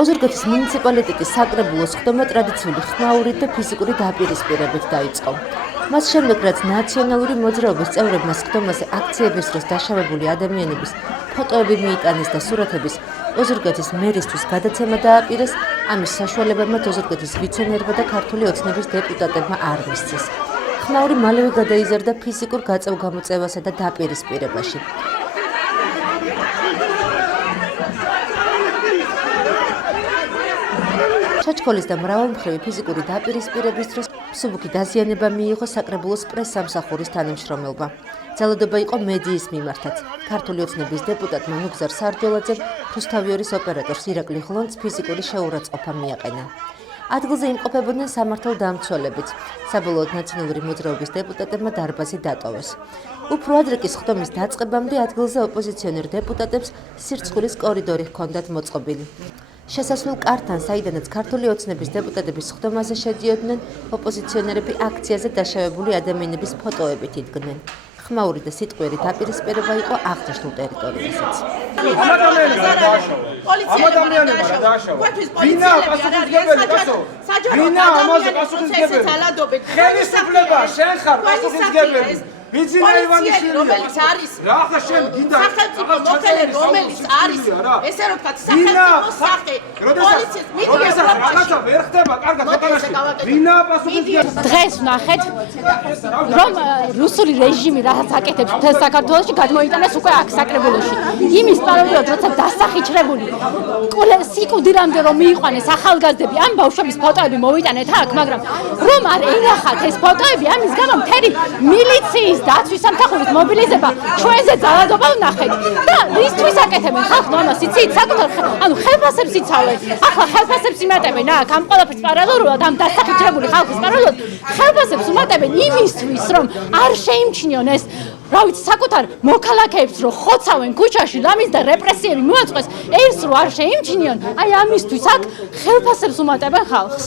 ოზურგეთის მუნიციპალიტეტის საკრებულოს ხდომა ტრადიციული ხმაურით და ფიზიკური დაპირისპირებით დაიწყო. მას შემდეგ, რაც ნაციონალური მოძრაობის წევრებმა ხდომაზე აქციების დროს დაშავებული ადამიანების ფოტოები მიიტანეს და სურათების ოზურგეთის მერისთვის გადაცემა დააპირეს, ამის საშუალებამაც ოზურგეთის ვიცე-მერმა და ქართული ოცნების დეპუტატებმა არ მისცეს. ხმაური მალევე გადაიზარდა ფიზიკურ გაწევ-გამოწევასა და დაპირისპირებაში. ჩაჩქოლის და მრავალმხრივი ფიზიკური დაპირისპირების დროს მსუბუქი დაზიანება მიიღო საკრებულოს პრეს-სამსახურის თანამშრომელმა. ძალადობა იყო მედიის მიმართაც. ქართული ოცნების დეპუტატმა ნუგზარ სარჯოლაძემ რუსთავიორის ოპერატორს ირაკლი ღლონც ფიზიკური შეურაცხყოფა მიაყენა. ადგილზე იმყოფებოდნენ სამართალდამცველებიც. საბოლოოდ ნაციონალური მოძრაობის დეპუტატებმა დარბაზი დატოვეს. უფრო ადრე კი ხდომის დაწყებამდე ადგილზე ოპოზიციონერ დეპუტატებს სირცხვილის კორიდორი ჰქონდათ მოწყობილი. შესასვლელ კარტთან, საიდანაც ქართული ოცნების დეპუტატების ხდომაზე შედიოდნენ, ოპოზიციონერები აქციაზე დაშავებული ადამიანების ფოტოებით იდგნენ. ხმაური და სიტყვიერი დაპირისპირება იყო აღნიშნულ ტერიტორიასაც. პოლიციელი რომელიც არის რა შენ გინდა სახელმწიფო მოხელე რომელიც არის ესე რომ ვთქვათ სახელმწიფო სახე პოლიციის მიდია რაღაცა ვერ ხდება კარგად ხოტანაში ვინა პასუხისმგებელი დღეს ვნახეთ რომ რუსული რეჟიმი რაც აკეთებს მთელ საქართველოში გადმოიტანეს უკვე აქ საკრებულოში იმის პარალელურად როცა დასახიჩრებული სიკვდილამდე რომ მიიყვანეს ახალგაზრდები ამ ბავშვების ფოტოები მოვიტანეთ აქ მაგრამ რომ არ ენახათ ეს ფოტოები ამის გამო მთელი მილიციის დაცვის სამსახურის მობილიზება ჩვენზე ძალადობა ვნახეთ და რისთვის აკეთებენ ხალხმა ამას იცით საკუთარ ხელფასებს იცავენ ახლა ხელფასებს იმატებენ აქ ამ ყველაფერს პარალელურად ამ დასახიჩრებული ხალხის პარალელურად ხელფასებს უმატებენ იმისთვის რომ არ შეიმჩნიონ ეს რა ვიცი საკუთარ მოქალაქეებს რომ ხოცავენ ქუჩაში ლამის და რეპრესიები მოაწყვეს ეს რო არ შეიმჩნიონ აი ამისთვის აქ ხელფასებს უმატებენ ხალხს